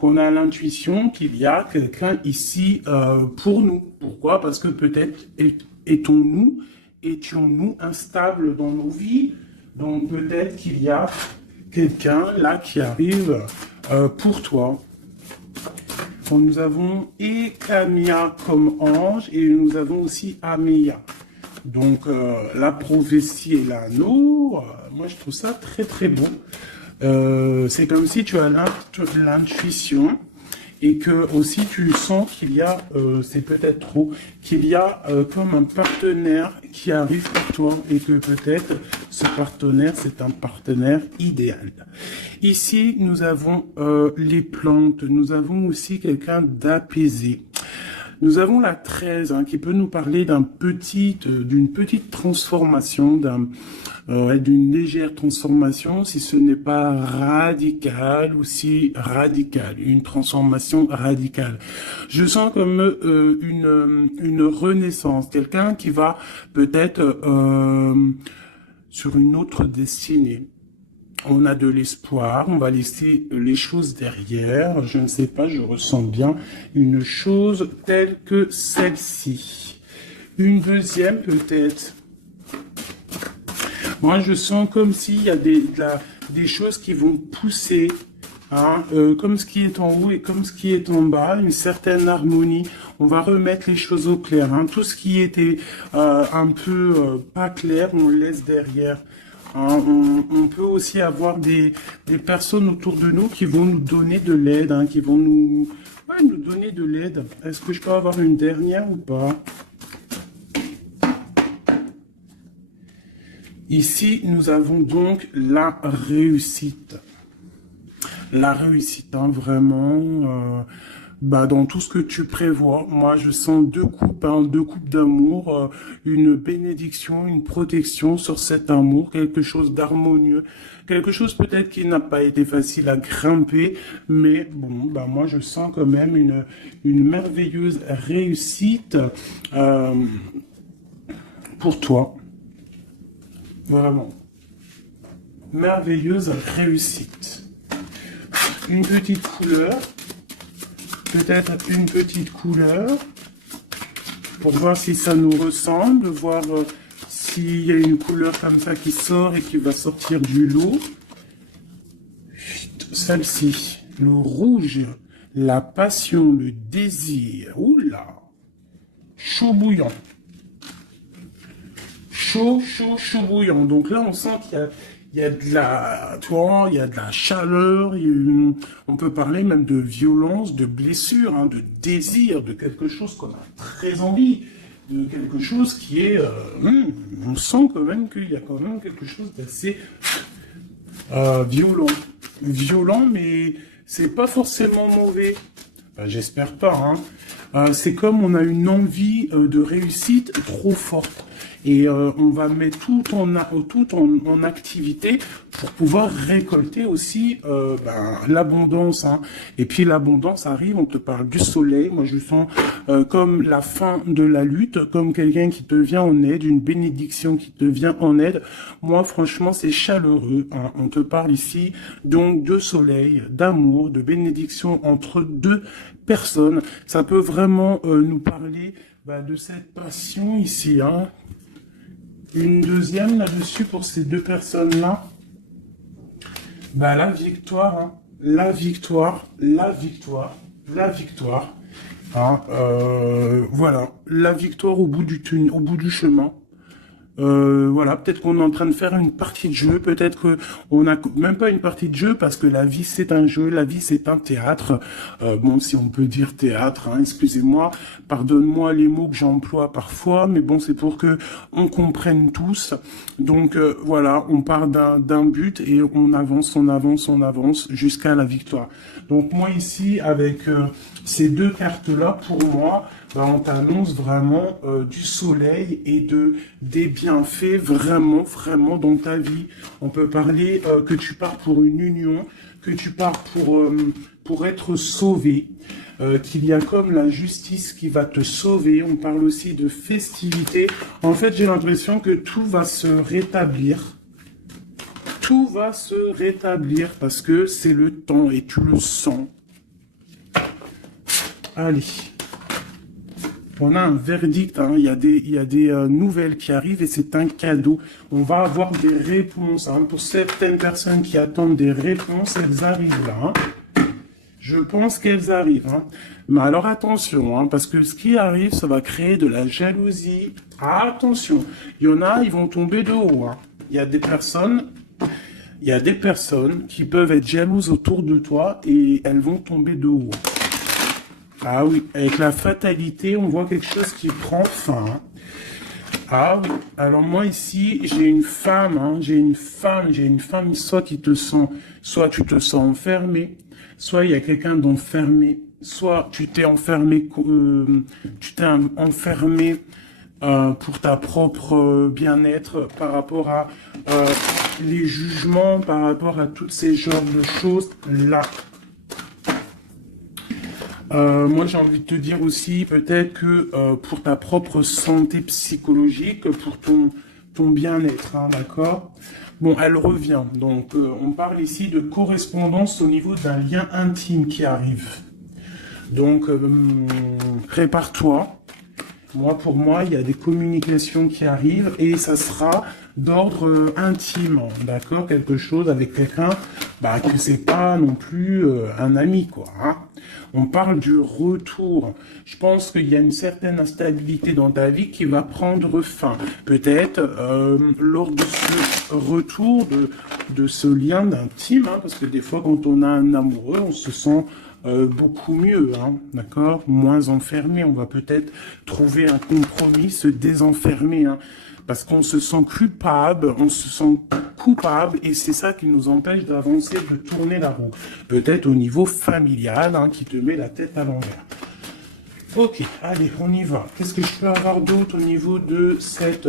qu'on a l'intuition qu'il y a quelqu'un ici pour nous. Pourquoi? Parce que peut-être étions-nous instables dans nos vies. Donc peut-être qu'il y a quelqu'un là qui arrive pour toi. Donc, nous avons Ekamia comme ange et nous avons aussi Ameya. Donc la prophétie et l'anneau, moi je trouve ça très très bon. C'est comme si tu as l'intuition et que aussi tu sens qu'il y a, c'est peut-être trop, qu'il y a comme un partenaire qui arrive pour toi et que peut-être ce partenaire, c'est un partenaire idéal. Ici, nous avons les plantes, nous avons aussi quelqu'un d'apaisé. Nous avons la 13 qui peut nous parler d'une petite transformation, d'une légère transformation, si ce n'est pas radical ou si radical, une transformation radicale. Je sens comme une renaissance, quelqu'un qui va peut-être sur une autre destinée. On a de l'espoir, on va laisser les choses derrière. Je ne sais pas, je ressens bien une chose telle que celle-ci. Une deuxième peut-être. Moi, je sens comme s'il y a des choses qui vont pousser, comme ce qui est en haut et comme ce qui est en bas, une certaine harmonie. On va remettre les choses au clair. Tout ce qui était un peu pas clair, on le laisse derrière. On peut aussi avoir des personnes autour de nous qui vont nous donner de l'aide, qui vont nous donner de l'aide. Est-ce que je peux avoir une dernière ou pas? Ici, nous avons donc la réussite. La réussite, vraiment... dans tout ce que tu prévois, moi je sens deux coupes d'amour, une bénédiction, une protection sur cet amour, quelque chose d'harmonieux, quelque chose peut-être qui n'a pas été facile à grimper, mais bon, moi je sens quand même une merveilleuse réussite pour toi, vraiment, merveilleuse réussite. Une petite couleur. Peut-être une petite couleur pour voir si ça nous ressemble, voir s'il y a une couleur comme ça qui sort et qui va sortir du lot. Celle-ci, le rouge, la passion, le désir. Oula, chaud bouillant. Chaud bouillant. Donc là, on sent il y a de la chaleur, on peut parler même de violence, de blessure, de désir, de quelque chose qu'on a très envie, de quelque chose qui est... on sent quand même qu'il y a quand même quelque chose d'assez violent. Violent, mais c'est pas forcément mauvais. J'espère pas. C'est comme on a une envie de réussite trop forte. Et on va mettre tout en activité pour pouvoir récolter aussi l'abondance. Et puis l'abondance arrive, on te parle du soleil. Moi je sens comme la fin de la lutte, comme quelqu'un qui te vient en aide, une bénédiction qui te vient en aide. Moi franchement c'est chaleureux. On te parle ici donc de soleil, d'amour, de bénédiction entre deux personnes. Ça peut vraiment nous parler de cette passion ici. Une deuxième là-dessus pour ces deux personnes-là. La victoire, la victoire, la victoire, la victoire. Voilà, la victoire au bout du chemin. Voilà, peut-être qu'on est en train de faire une partie de jeu, peut-être qu'on n'a même pas une partie de jeu parce que la vie c'est un jeu, la vie c'est un théâtre. Bon, si on peut dire théâtre, excusez-moi, pardonne-moi les mots que j'emploie parfois, mais bon, c'est pour que on comprenne tous. Donc voilà, on part d'un but et on avance jusqu'à la victoire. Donc moi ici, avec ces deux cartes-là, pour moi, on t'annonce vraiment du soleil et des bienfaits vraiment dans ta vie. On peut parler que tu pars pour une union, que tu pars pour être sauvé, qu'il y a comme la justice qui va te sauver. On parle aussi de festivité. En fait, j'ai l'impression que tout va se rétablir. Tout va se rétablir parce que c'est le temps et tu le sens. Allez. On a un verdict, hein. Il y a des nouvelles qui arrivent et c'est un cadeau. On va avoir des réponses. Hein. Pour certaines personnes qui attendent des réponses, elles arrivent là. Hein. Je pense qu'elles arrivent. Hein. Mais alors attention, hein, parce que ce qui arrive, ça va créer de la jalousie. Attention, il y en a, ils vont tomber de haut. Hein. Il y a des personnes qui peuvent être jalouses autour de toi et elles vont tomber de haut. Ah oui, avec la fatalité, on voit quelque chose qui prend fin. Hein. Ah oui, alors moi ici, j'ai une femme, hein, j'ai une femme, soit tu te sens enfermé, soit il y a quelqu'un d'enfermé, soit tu t'es enfermé, pour ta propre bien-être par rapport à les jugements, par rapport à tous ces genres de choses là. Moi, j'ai envie de te dire aussi, peut-être que pour ta propre santé psychologique, pour ton bien-être, hein, d'accord? Bon, elle revient. Donc, on parle ici de correspondance au niveau d'un lien intime qui arrive. Donc, prépare-toi. Pour moi, il y a des communications qui arrivent et ça sera d'ordre intime, d'accord? Quelque chose avec quelqu'un, que c'est pas non plus un ami, quoi. Hein. On parle du retour. Je pense qu'il y a une certaine instabilité dans ta vie qui va prendre fin. Peut-être lors de ce retour de ce lien d'intime, hein, parce que des fois, quand on a un amoureux, on se sent beaucoup mieux, hein, d'accord? Moins enfermé. On va peut-être trouver un compromis, se désenfermer, hein, parce qu'on se sent coupable, et c'est ça qui nous empêche d'avancer, de tourner la roue. Peut-être au niveau familial, hein, qui te met la tête à l'envers. Ok, allez, on y va. Qu'est-ce que je peux avoir d'autre au niveau de cette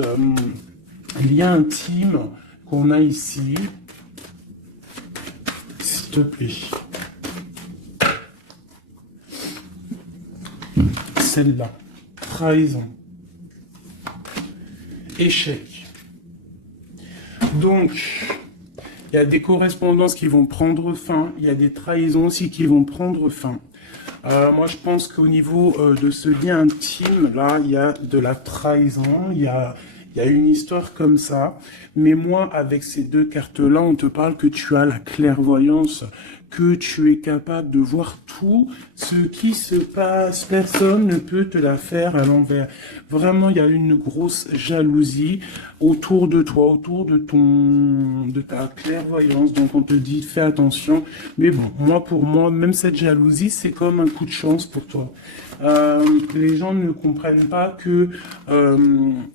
lien intime qu'on a ici? S'il te plaît. Celle-là, trahison, échec. Donc, il y a des correspondances qui vont prendre fin, il y a des trahisons aussi qui vont prendre fin. Moi, je pense qu'au niveau de ce lien intime, là, il y a de la trahison, il y a une histoire comme ça. Mais moi, avec ces deux cartes-là, on te parle que tu as la clairvoyance, que tu es capable de voir tout ce qui se passe. Personne ne peut te la faire à l'envers. Vraiment, il y a une grosse jalousie autour de toi, autour de ta clairvoyance. Donc, on te dit, fais attention. Mais bon, pour moi, même cette jalousie, c'est comme un coup de chance pour toi. Les gens ne comprennent pas que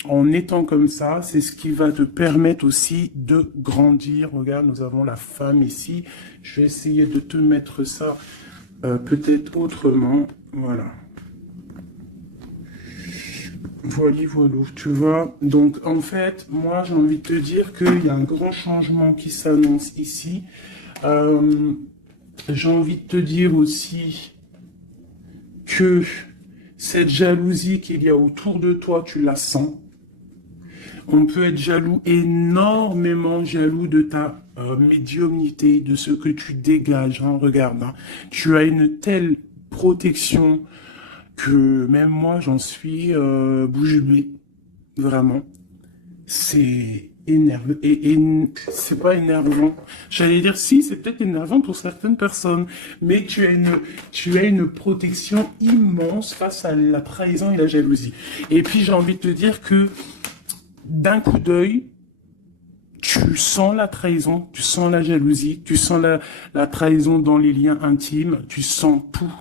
en étant comme ça, c'est ce qui va te permettre aussi de grandir. Regarde, nous avons la femme ici. Je vais essayer de te mettre ça peut-être autrement. Voilà. Voilà, tu vois. Donc, en fait, moi, j'ai envie de te dire qu'il y a un grand changement qui s'annonce ici. J'ai envie de te dire aussi que cette jalousie qu'il y a autour de toi, tu la sens. On peut être jaloux, énormément jaloux de ta médiumnité, de ce que tu dégages. Hein, regarde, hein. Tu as une telle protection que même moi, j'en suis bouche bée. Vraiment. C'est énervant. Et c'est pas énervant. J'allais dire, si, c'est peut-être énervant pour certaines personnes. Mais tu as une protection immense face à la trahison et la jalousie. Et puis, j'ai envie de te dire que d'un coup d'œil, tu sens la trahison, tu sens la jalousie, tu sens la trahison dans les liens intimes, tu sens tout,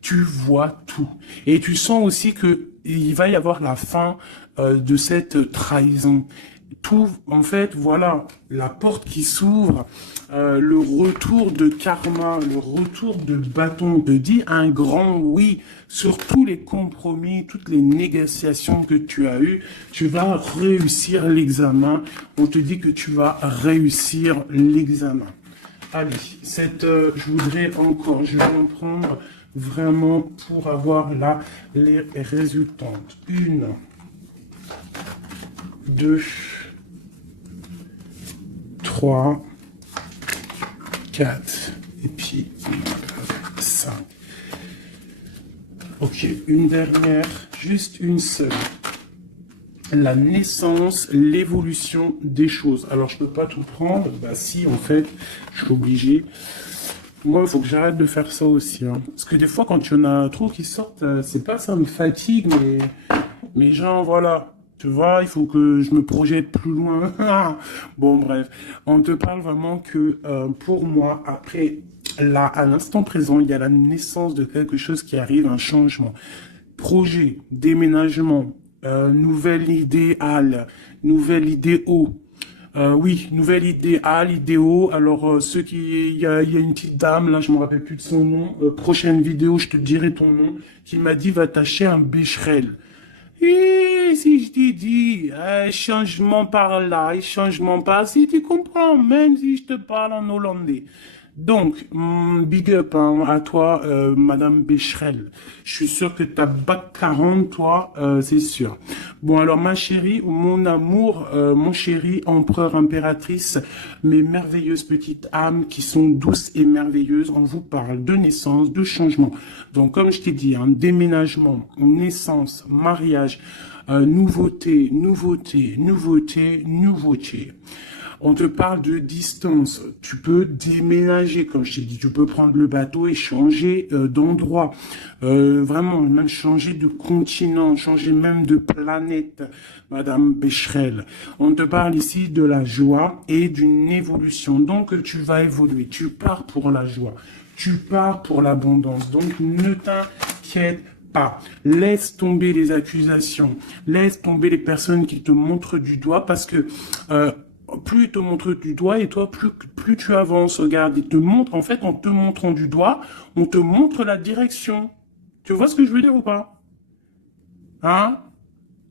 tu vois tout. Et tu sens aussi que il va y avoir la fin de cette trahison. Tout, en fait, voilà, la porte qui s'ouvre, le retour de karma, le retour de bâton, te dit un grand oui sur tous les compromis, toutes les négociations que tu as eues. Tu vas réussir l'examen. On te dit que tu vas réussir l'examen. Allez, je vais en prendre vraiment pour avoir là les résultantes. 1, 2, 3, 4, et puis 5. Ok, une dernière, juste une seule. La naissance, l'évolution des choses. Alors, je peux pas tout prendre. Bah si, en fait, je suis obligé. Moi, il faut que j'arrête de faire ça aussi. Hein. Parce que des fois, quand il y en a trop qui sortent, c'est pas ça me fatigue, mais genre, voilà. Tu vois, il faut que je me projette plus loin. Bon, bref. On te parle vraiment que pour moi, après, là, à l'instant présent, il y a la naissance de quelque chose qui arrive, un changement. Projet, déménagement, nouvelle idéale, nouvelle idéo. Oui, nouvelle idéale, idéo. Alors, il y a une petite dame, là, je me rappelle plus de son nom. Prochaine vidéo, je te dirai ton nom, qui m'a dit, va t'acheter un Becherel. Et si je t'ai dit, changement par là, changement par ci, tu comprends, même si je te parle en hollandais. Donc, big up hein, à toi, Madame Becherel. Je suis sûr que t'as bac 40, toi, c'est sûr. Bon, alors, ma chérie, mon amour, mon chéri, empereur, impératrice, mes merveilleuses petites âmes qui sont douces et merveilleuses, on vous parle de naissance, de changement. Donc, comme je t'ai dit, un déménagement, naissance, mariage, nouveauté, nouveauté, nouveauté, nouveauté. On te parle de distance. Tu peux déménager, comme je t'ai dit. Tu peux prendre le bateau et changer d'endroit. Vraiment, même changer de continent, changer même de planète, Madame Becherel. On te parle ici de la joie et d'une évolution. Donc, tu vas évoluer. Tu pars pour la joie. Tu pars pour l'abondance. Donc, ne t'inquiète pas. Laisse tomber les accusations. Laisse tomber les personnes qui te montrent du doigt parce que... plus ils te montrent du doigt et toi, plus tu avances. Regarde, ils te montrent, en fait, en te montrant du doigt, on te montre la direction. Tu vois ce que je veux dire ou pas? Hein?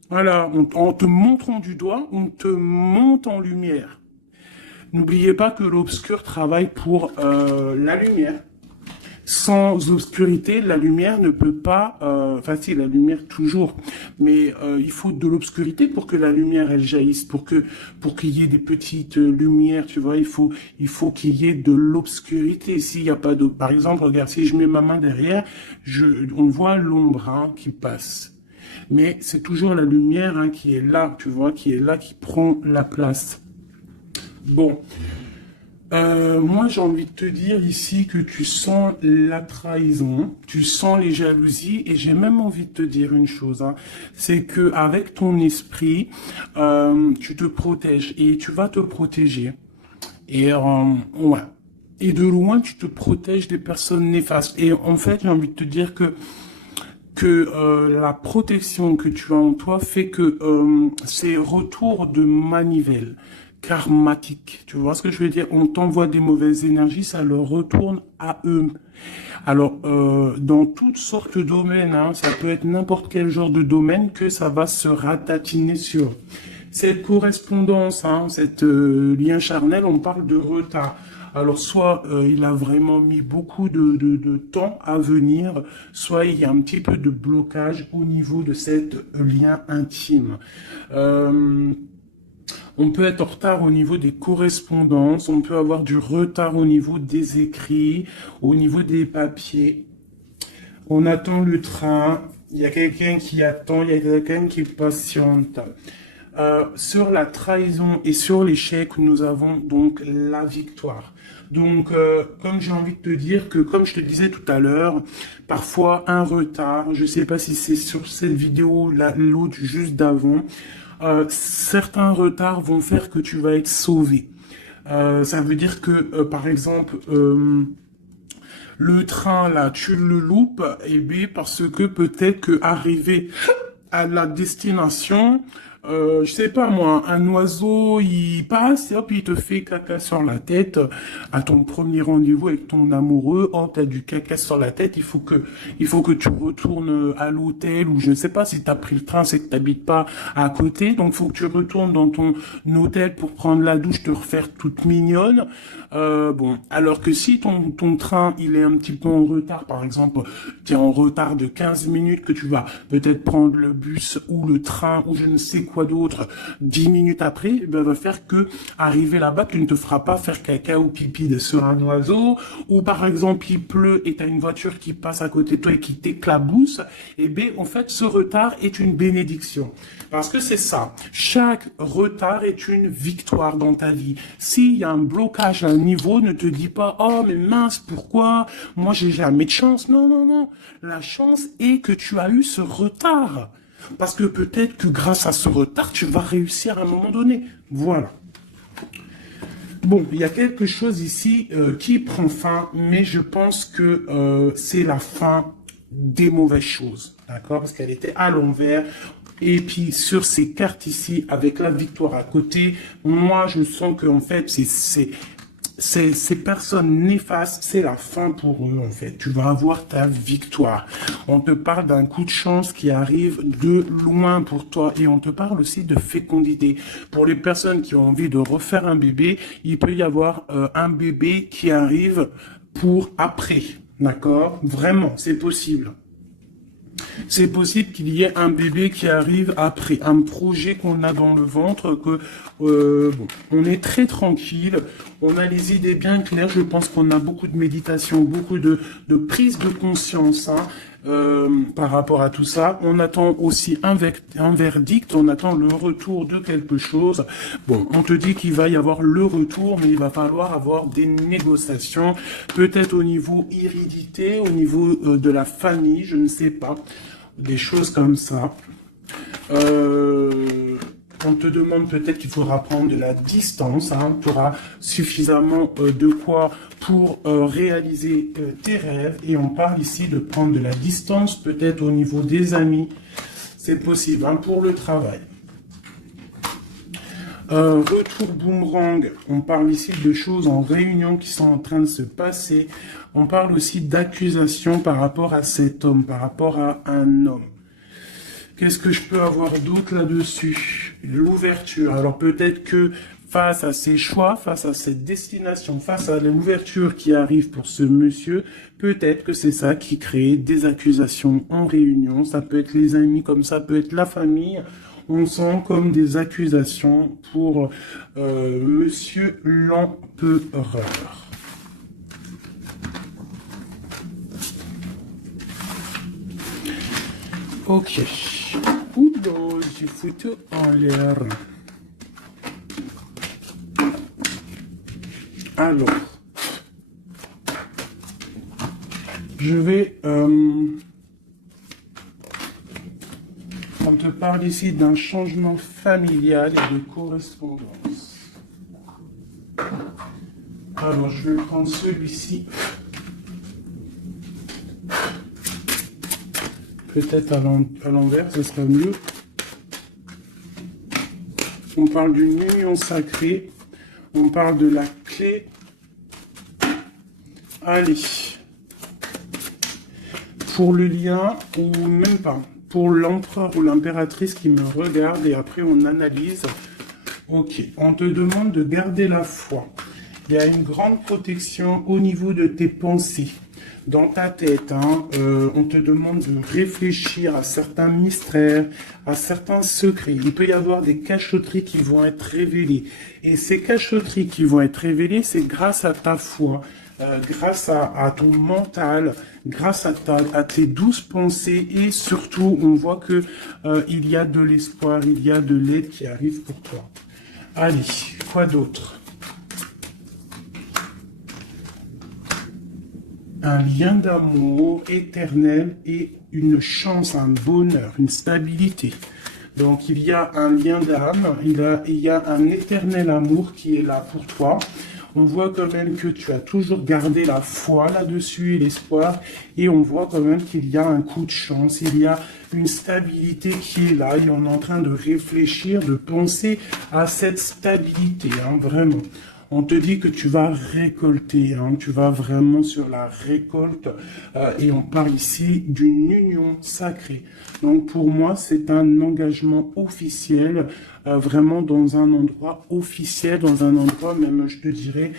Voilà, en te montrant du doigt, on te monte en lumière. N'oubliez pas que l'obscur travaille pour la lumière. Sans obscurité, la lumière ne peut pas... Enfin, si, la lumière toujours. Mais il faut de l'obscurité pour que la lumière, elle jaillisse. Pour qu'il y ait des petites lumières, tu vois, il faut qu'il y ait de l'obscurité. S'il n'y a pas d'eau... Par exemple, regarde, si je mets ma main derrière, on voit l'ombre hein, qui passe. Mais c'est toujours la lumière hein, qui est là, tu vois, qui est là, qui prend la place. Bon... moi, j'ai envie de te dire ici que tu sens la trahison, tu sens les jalousies, et j'ai même envie de te dire une chose, hein, c'est que avec ton esprit, tu te protèges et tu vas te protéger. Et ouais. Et de loin, tu te protèges des personnes néfastes. Et en fait, j'ai envie de te dire que la protection que tu as en toi fait que c'est retour de manivelle karmatique. Tu vois ce que je veux dire? On t'envoie des mauvaises énergies, ça leur retourne à eux. Alors, dans toutes sortes de domaines, hein, ça peut être n'importe quel genre de domaine que ça va se ratatiner sur. Cette correspondance, hein, cette lien charnel, on parle de retard. Alors, soit il a vraiment mis beaucoup de temps à venir, soit il y a un petit peu de blocage au niveau de cette lien intime. On peut être en retard au niveau des correspondances, on peut avoir du retard au niveau des écrits, au niveau des papiers. On attend le train, il y a quelqu'un qui attend, il y a quelqu'un qui patiente. Sur la trahison et sur l'échec, nous avons donc la victoire. Donc, comme j'ai envie de te dire que, comme je te disais tout à l'heure, parfois un retard, je ne sais pas si c'est sur cette vidéo, l'autre juste d'avant, certains retards vont faire que tu vas être sauvé. Ça veut dire que, par exemple, le train, là, tu le loupes, et bien, parce que peut-être que arrivé à la destination, je sais pas moi, un oiseau, il passe, et hop, il te fait caca sur la tête, à ton premier rendez-vous avec ton amoureux, hop, t'as du caca sur la tête, il faut que tu retournes à l'hôtel, ou je ne sais pas, si t'as pris le train, c'est que t'habites pas à côté, donc faut que tu retournes dans ton hôtel pour prendre la douche, te refaire toute mignonne, bon, alors que si ton train, il est un petit peu en retard, par exemple, tu es en retard de 15 minutes, que tu vas peut-être prendre le bus ou le train, ou je ne sais quoi, quoi d'autre, 10 minutes après, eh ben, va faire que arriver là-bas, tu ne te feras pas faire caca ou pipi sur un oiseau, ou par exemple, il pleut et tu as une voiture qui passe à côté de toi et qui t'éclabousse, eh bien, en fait, ce retard est une bénédiction. Parce que c'est ça. Chaque retard est une victoire dans ta vie. S'il y a un blocage à un niveau, ne te dis pas, oh, mais mince, pourquoi? Moi, j'ai jamais de chance. Non, non, non. La chance est que tu as eu ce retard. Parce que peut-être que grâce à ce retard, tu vas réussir à un moment donné. Voilà. Bon, il y a quelque chose ici qui prend fin, mais je pense que c'est la fin des mauvaises choses. D'accord? Parce qu'elle était à l'envers. Et puis, sur ces cartes ici, avec la victoire à côté, moi, je sens que en fait, ces personnes néfastes, c'est la fin pour eux, en fait. Tu vas avoir ta victoire. On te parle d'un coup de chance qui arrive de loin pour toi. Et on te parle aussi de fécondité. Pour les personnes qui ont envie de refaire un bébé, il peut y avoir un bébé qui arrive pour après. D'accord? Vraiment, c'est possible. C'est possible qu'il y ait un bébé qui arrive après, un projet qu'on a dans le ventre, que bon, on est très tranquille, on a les idées bien claires, je pense qu'on a beaucoup de méditation, beaucoup de prise de conscience hein, par rapport à tout ça. On attend aussi un verdict, on attend le retour de quelque chose. Bon, on te dit qu'il va y avoir le retour, mais il va falloir avoir des négociations, peut-être au niveau hérédité, au niveau de la famille, je ne sais pas. Des choses comme ça. On te demande peut-être qu'il faudra prendre de la distance. Hein, tu auras suffisamment de quoi pour réaliser tes rêves. Et on parle ici de prendre de la distance, peut-être au niveau des amis. C'est possible hein, pour le travail. Retour boomerang, on parle ici de choses en réunion qui sont en train de se passer. On parle aussi d'accusations par rapport à cet homme, par rapport à un homme. Qu'est-ce que je peux avoir d'autre là-dessus? L'ouverture. Alors peut-être que face à ses choix, face à cette destination, face à l'ouverture qui arrive pour ce monsieur, peut-être que c'est ça qui crée des accusations en réunion. Ça peut être les amis, comme ça peut être la famille. On sent comme des accusations pour monsieur l'empereur. Ok. Oula, j'ai foutu en l'air. Alors, je vais... on te parle ici d'un changement familial et de correspondance. Alors, je vais prendre celui-ci. Peut-être à l'envers, ce sera mieux. On parle d'une union sacrée. On parle de la clé. Allez. Pour le lien, ou même pas. Pour l'empereur ou l'impératrice qui me regarde, et après on analyse. Ok, on te demande de garder la foi. Il y a une grande protection au niveau de tes pensées. Dans ta tête, hein, on te demande de réfléchir à certains mystères, à certains secrets. Il peut y avoir des cachotteries qui vont être révélées. Et ces cachotteries qui vont être révélées, c'est grâce à ta foi, grâce à ton mental, grâce à tes douces pensées. Et surtout, on voit que il y a de l'espoir, il y a de l'aide qui arrive pour toi. Allez, quoi d'autre ? Un lien d'amour éternel et une chance, un bonheur, une stabilité. Donc il y a un lien d'âme, il y a un éternel amour qui est là pour toi. On voit quand même que tu as toujours gardé la foi là-dessus et l'espoir. Et on voit quand même qu'il y a un coup de chance, il y a une stabilité qui est là. Et on est en train de réfléchir, de penser à cette stabilité, hein, vraiment. On te dit que tu vas récolter, hein, tu vas vraiment sur la récolte et on parle ici d'une union sacrée. Donc pour moi, c'est un engagement officiel, vraiment dans un endroit officiel, dans un endroit même, je te dirais,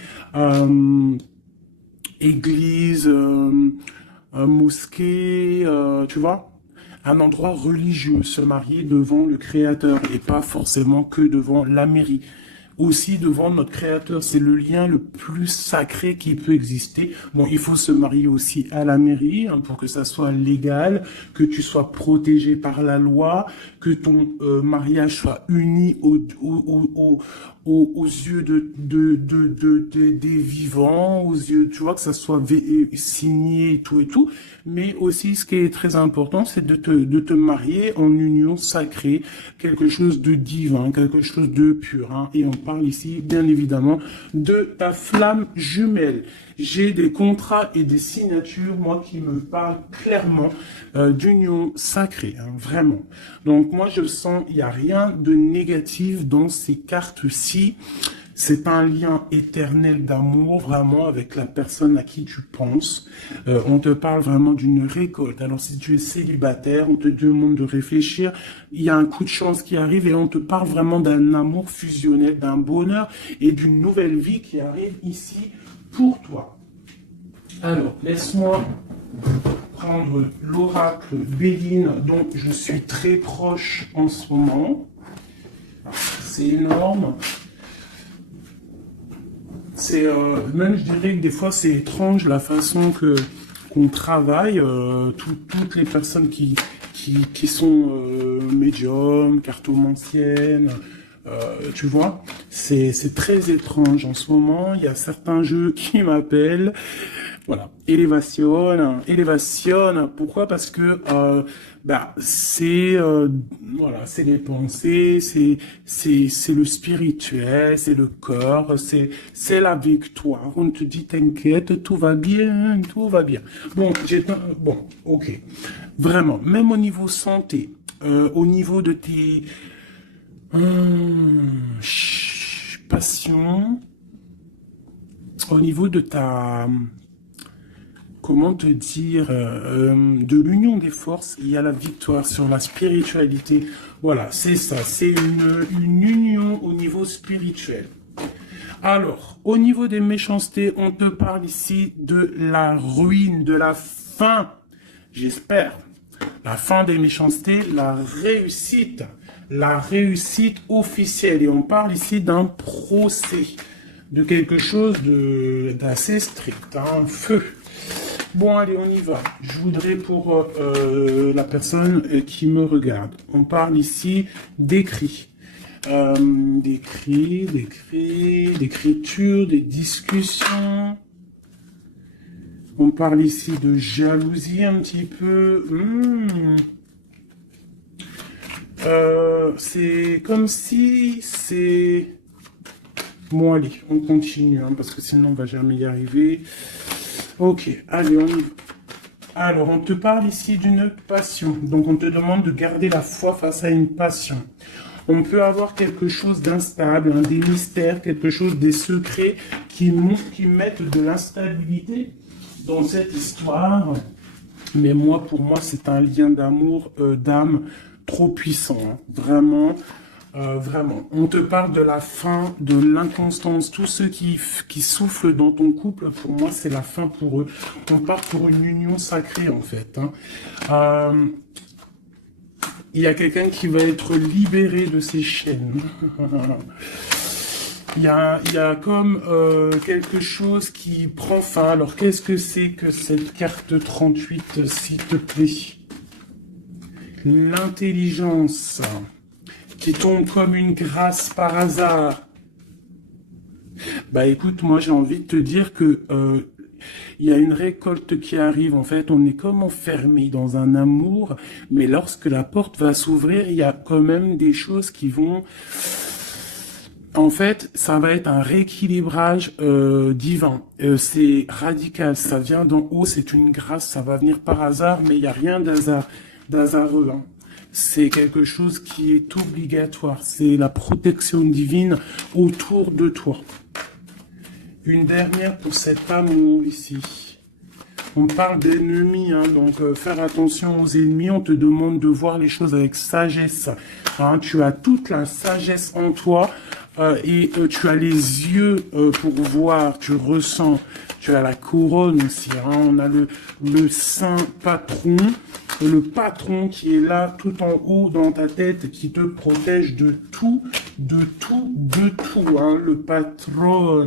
église, mosquée, tu vois, un endroit religieux, se marier devant le Créateur et pas forcément que devant la mairie. Aussi devant notre Créateur, c'est le lien le plus sacré qui peut exister. Bon, il faut se marier aussi à la mairie hein, pour que ça soit légal, que tu sois protégé par la loi, que ton mariage soit uni aux yeux des vivants, aux yeux, tu vois, que ça soit signé et tout. Mais aussi, ce qui est très important, c'est de te marier en union sacrée, quelque chose de divin, quelque chose de pur. Hein. Et on parle ici, bien évidemment, de ta flamme jumelle. J'ai des contrats et des signatures, moi, qui me parlent clairement d'union sacrée, hein, vraiment. Donc, moi, je sens, il n'y a rien de négatif dans ces cartes-ci. C'est un lien éternel d'amour, vraiment, avec la personne à qui tu penses. On te parle vraiment d'une récolte. Alors, si tu es célibataire, on te demande de réfléchir. Il y a un coup de chance qui arrive et on te parle vraiment d'un amour fusionnel, d'un bonheur et d'une nouvelle vie qui arrive ici pour toi. Alors, laisse-moi prendre l'oracle Béline dont je suis très proche en ce moment. C'est énorme. C'est même je dirais que des fois c'est étrange la façon qu'on travaille. Toutes les personnes qui sont médiums, cartomanciennes, tu vois, c'est très étrange en ce moment. Il y a certains jeux qui m'appellent. Voilà, élévation. Pourquoi? Parce que c'est voilà, c'est les pensées, c'est le spirituel, c'est le corps, c'est la victoire. On te dit t'inquiète, tout va bien, tout va bien. Bon, ok, vraiment, même au niveau santé, au niveau de tes passions, au niveau de ta comment te dire, de l'union des forces, il y a la victoire sur la spiritualité. Voilà, c'est ça, c'est une union au niveau spirituel. Alors, au niveau des méchancetés, on te parle ici de la ruine, de la fin, j'espère. La fin des méchancetés, la réussite officielle. Et on parle ici d'un procès, de quelque chose d'assez strict, un feu. Bon, allez, on y va. Je voudrais pour la personne qui me regarde. On parle ici d'écrit. D'écriture, des discussions. On parle ici de jalousie un petit peu. C'est comme si c'est... Bon, allez, on continue, hein, parce que sinon on va jamais y arriver. Ok, allez, on y va. Alors, on te parle ici d'une passion. Donc, on te demande de garder la foi face à une passion. On peut avoir quelque chose d'instable, hein, des mystères, quelque chose, des secrets qui mettent de l'instabilité dans cette histoire. Mais moi, pour moi, c'est un lien d'amour, d'âme trop puissant. Hein. Vraiment. Vraiment, on te parle de la fin, de l'inconstance, tous ceux qui soufflent dans ton couple, pour moi c'est la fin pour eux. On part pour une union sacrée en fait. Hein. Il y a quelqu'un qui va être libéré de ses chaînes. Il y a comme quelque chose qui prend fin. Alors qu'est-ce que c'est que cette carte 38, s'il te plaît? L'intelligence qui tombe comme une grâce par hasard. Bah écoute, moi j'ai envie de te dire que il y a une récolte qui arrive. En fait, on est comme enfermé dans un amour, mais lorsque la porte va s'ouvrir, il y a quand même des choses qui vont... En fait, ça va être un rééquilibrage divin. C'est radical, ça vient d'en haut, c'est une grâce, ça va venir par hasard, mais il n'y a rien d'hasardeux. Hein. C'est quelque chose qui est obligatoire. C'est la protection divine autour de toi. Une dernière pour cet amour ici. On parle d'ennemis, hein, donc faire attention aux ennemis. On te demande de voir les choses avec sagesse. Hein, tu as toute la sagesse en toi et tu as les yeux pour voir, tu ressens. Tu as la couronne aussi. Hein, on a le saint patron. le patron qui est là tout en haut dans ta tête, qui te protège de tout, hein, le patron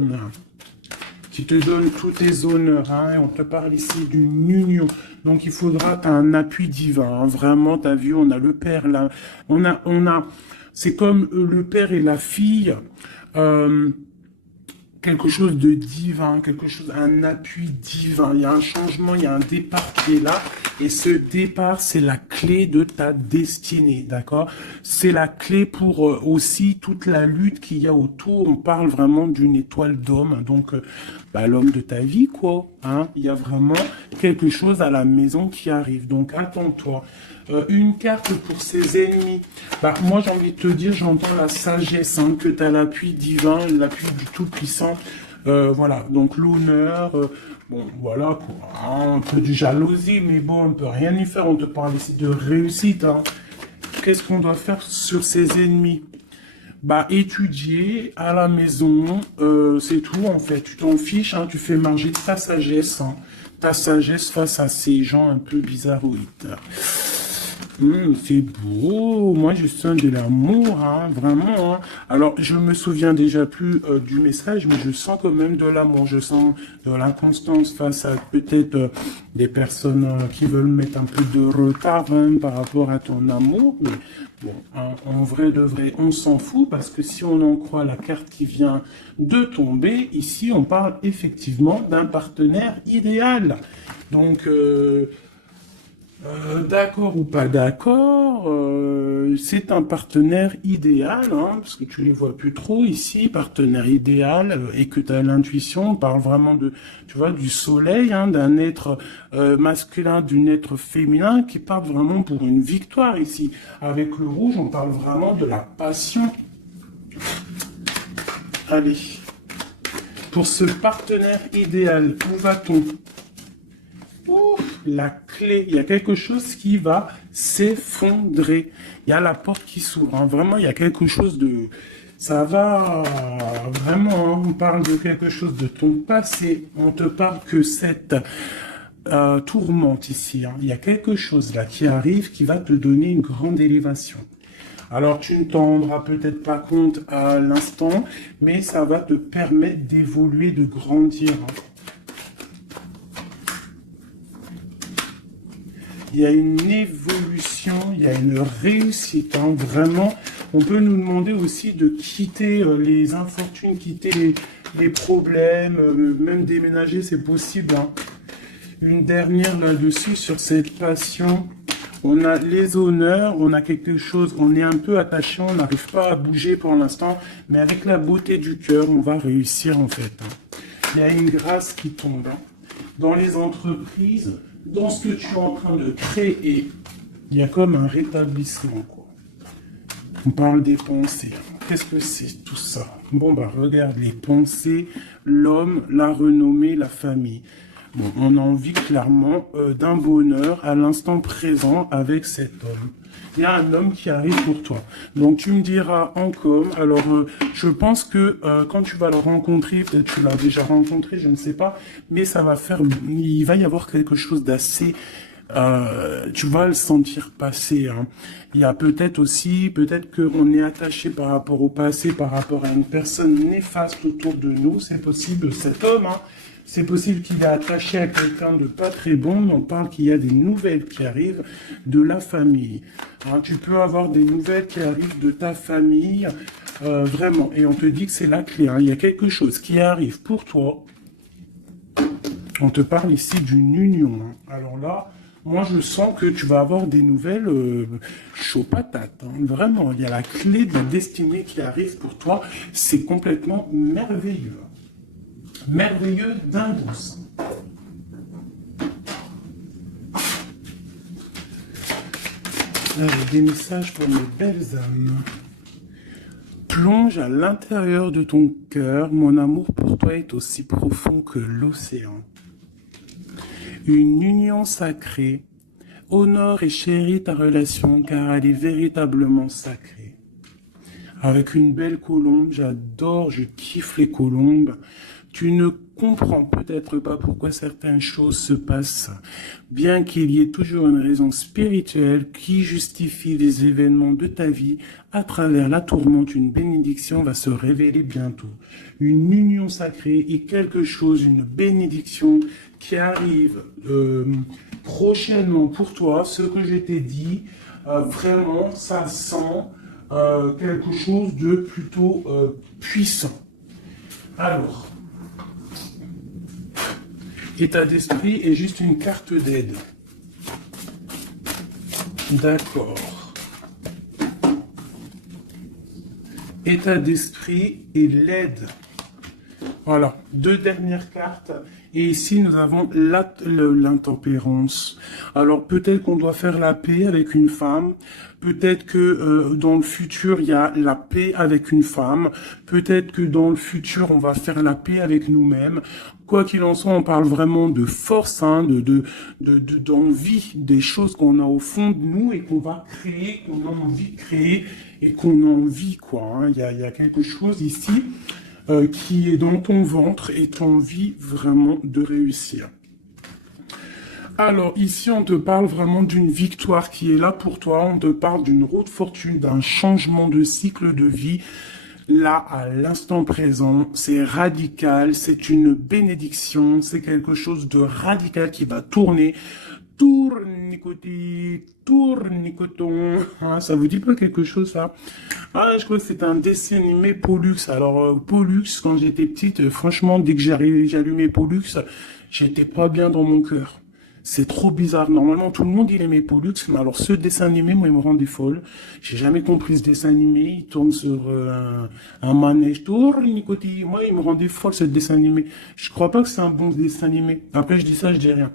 qui te donne tous tes honneurs, hein, et on te parle ici d'une union. Donc il faudra, t'as un appui divin, hein, vraiment, t'as vu, on a le père là, c'est comme le père et la fille, quelque chose de divin, un appui divin. Il y a un changement, il y a un départ qui est là. Et ce départ, c'est la clé de ta destinée, d'accord? C'est la clé pour aussi toute la lutte qu'il y a autour. On parle vraiment d'une étoile d'homme, donc l'homme de ta vie, quoi. Hein? Il y a vraiment quelque chose à la maison qui arrive. Donc attends-toi. Une carte pour ses ennemis. Moi, j'ai envie de te dire, j'entends la sagesse, hein, que tu as l'appui divin, l'appui du Tout-Puissant. Voilà, donc l'honneur, bon, voilà, quoi, hein, un peu de jalousie, mais bon, on peut rien y faire, on te parle ici de réussite. Hein. Qu'est-ce qu'on doit faire sur ses ennemis? Étudier à la maison, c'est tout, en fait. Tu t'en fiches, hein, tu fais marcher ta sagesse, hein, ta sagesse face à ces gens un peu bizarroïdes. C'est beau, moi je sens de l'amour, hein, vraiment. Hein. Alors je me souviens déjà plus du message, mais je sens quand même de l'amour, je sens de l'inconstance face à peut-être des personnes qui veulent mettre un peu de retard hein, par rapport à ton amour. Mais bon, hein, en vrai de vrai, on s'en fout parce que si on en croit la carte qui vient de tomber, ici on parle effectivement d'un partenaire idéal. Donc d'accord ou pas d'accord, c'est un partenaire idéal, hein, parce que tu les vois plus trop ici, partenaire idéal, et que tu as l'intuition, on parle vraiment de, tu vois, du soleil, hein, d'un être masculin, d'un être féminin, qui parle vraiment pour une victoire ici. Avec le rouge, on parle vraiment de la passion. Allez, pour ce partenaire idéal, où va-t-on ? La clé, il y a quelque chose qui va s'effondrer. Il y a la porte qui s'ouvre. Hein. Vraiment, il y a quelque chose de... Ça va vraiment, hein, on parle de quelque chose de ton passé. On te parle que cette tourmente ici. Hein. Il y a quelque chose là qui arrive qui va te donner une grande élévation. Alors, tu ne t'en rendras peut-être pas compte à l'instant, mais ça va te permettre d'évoluer, de grandir. Hein. Il y a une évolution, il y a une réussite, hein, vraiment. On peut nous demander aussi de quitter les infortunes, quitter les problèmes, même déménager, c'est possible. Hein. Une dernière là-dessus, sur cette passion. On a les honneurs, on a quelque chose, on est un peu attaché, on n'arrive pas à bouger pour l'instant, mais avec la beauté du cœur, on va réussir en fait. Hein. Il y a une grâce qui tombe. Hein. Dans les entreprises, dans ce que tu es en train de créer, il y a comme un rétablissement, quoi. On parle des pensées. Qu'est-ce que c'est tout ça? Bon, regarde, les pensées, l'homme, la renommée, la famille. Bon, on a envie clairement d'un bonheur à l'instant présent avec cet homme. Il y a un homme qui arrive pour toi. Donc tu me diras en com. Alors je pense que quand tu vas le rencontrer, peut-être tu l'as déjà rencontré, je ne sais pas, mais ça va faire, il va y avoir quelque chose d'assez, tu vas le sentir passer. Hein. Il y a peut-être aussi, peut-être qu'on est attaché par rapport au passé, par rapport à une personne néfaste autour de nous. C'est possible, cet homme. Hein. C'est possible qu'il est attaché à quelqu'un de pas très bon. On parle qu'il y a des nouvelles qui arrivent de la famille. Hein, tu peux avoir des nouvelles qui arrivent de ta famille, vraiment. Et on te dit que c'est la clé. Hein. Il y a quelque chose qui arrive pour toi. On te parle ici d'une union. Hein. Alors là, moi je sens que tu vas avoir des nouvelles chaud patate. Hein. Vraiment, il y a la clé de la destinée qui arrive pour toi. C'est complètement merveilleux. Merveilleux d'un bon sens. Allez, des messages pour mes belles âmes. Plonge à l'intérieur de ton cœur. Mon amour pour toi est aussi profond que l'océan. Une union sacrée. Honore et chéris ta relation car elle est véritablement sacrée. Avec une belle colombe, j'adore, je kiffe les colombes. Tu ne comprends peut-être pas pourquoi certaines choses se passent, bien qu'il y ait toujours une raison spirituelle qui justifie les événements de ta vie. À travers la tourmente, une bénédiction va se révéler bientôt. Une union sacrée et quelque chose, une bénédiction qui arrive prochainement pour toi. Ce que je t'ai dit, vraiment, ça sent quelque chose de plutôt puissant. Alors, état d'esprit est juste une carte d'aide. D'accord. État d'esprit et l'aide. Voilà, 2 dernières cartes. Et ici, nous avons l'intempérance. Alors, peut-être qu'on doit faire la paix avec une femme. Peut-être que dans le futur, il y a la paix avec une femme. Peut-être que dans le futur, on va faire la paix avec nous-mêmes. Quoi qu'il en soit, on parle vraiment de force, hein, d'envie, des choses qu'on a au fond de nous et qu'on va créer, qu'on a envie de créer et qu'on a envie, quoi. Hein. Il y a quelque chose ici qui est dans ton ventre et tu as envie vraiment de réussir. Alors ici, on te parle vraiment d'une victoire qui est là pour toi. On te parle d'une route fortune, d'un changement de cycle de vie. Là, à l'instant présent, c'est radical, c'est une bénédiction, c'est quelque chose de radical qui va tourner. Tournicoton. Ah, ça vous dit pas quelque chose, ça? Ah, je crois que c'est un dessin animé Pollux. Alors, Pollux, quand j'étais petite, franchement, dès que j'allumais Pollux, j'étais pas bien dans mon cœur. C'est trop bizarre. Normalement, tout le monde, il aimait Pollux, mais alors ce dessin animé, moi, il me rendait folle. J'ai jamais compris ce dessin animé. Il tourne sur un manège. Tournicotis. Moi, il me rendait folle, ce dessin animé. Je crois pas que c'est un bon dessin animé. Après, je dis ça, je dis rien.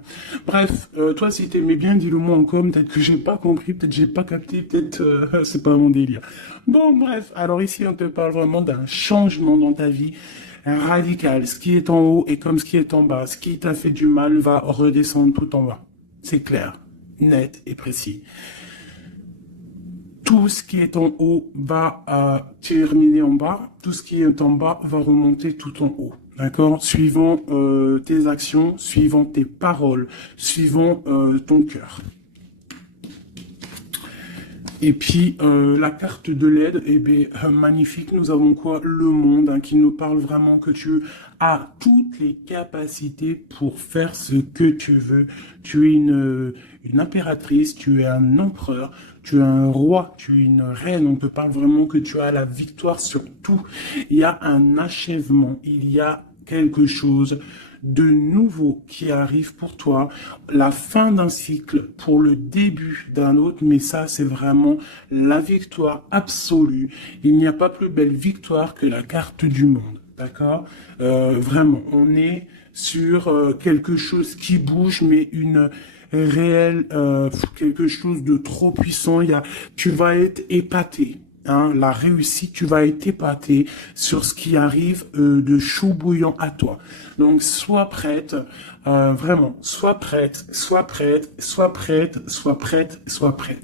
Bref, toi, si t'aimais bien, dis-le moi en com. Peut-être que j'ai pas compris, peut-être j'ai pas capté, peut-être c'est pas mon délire. Bon, bref. Alors ici, on te parle vraiment d'un changement dans ta vie. Radical, ce qui est en haut est comme ce qui est en bas. Ce qui t'a fait du mal va redescendre tout en bas. C'est clair, net et précis. Tout ce qui est en haut va terminer en bas. Tout ce qui est en bas va remonter tout en haut. D'accord? Suivant tes actions, suivant tes paroles, suivant ton cœur. Et puis, la carte de l'aide, eh bien, magnifique, nous avons quoi? Le monde, hein, qui nous parle vraiment que tu as toutes les capacités pour faire ce que tu veux. Tu es une impératrice, tu es un empereur, tu es un roi, tu es une reine. On te parle vraiment que tu as la victoire sur tout. Il y a un achèvement, il y a quelque chose de nouveau qui arrive pour toi, la fin d'un cycle pour le début d'un autre, mais ça c'est vraiment la victoire absolue. Il n'y a pas plus belle victoire que la carte du monde, d'accord? Vraiment, on est sur quelque chose qui bouge, mais une réelle, quelque chose de trop puissant. Tu vas être épaté. Hein, la réussite, tu vas être épaté sur ce qui arrive de chaud bouillant à toi. Donc, sois prête, vraiment, sois prête, sois prête, sois prête, sois prête, sois prête.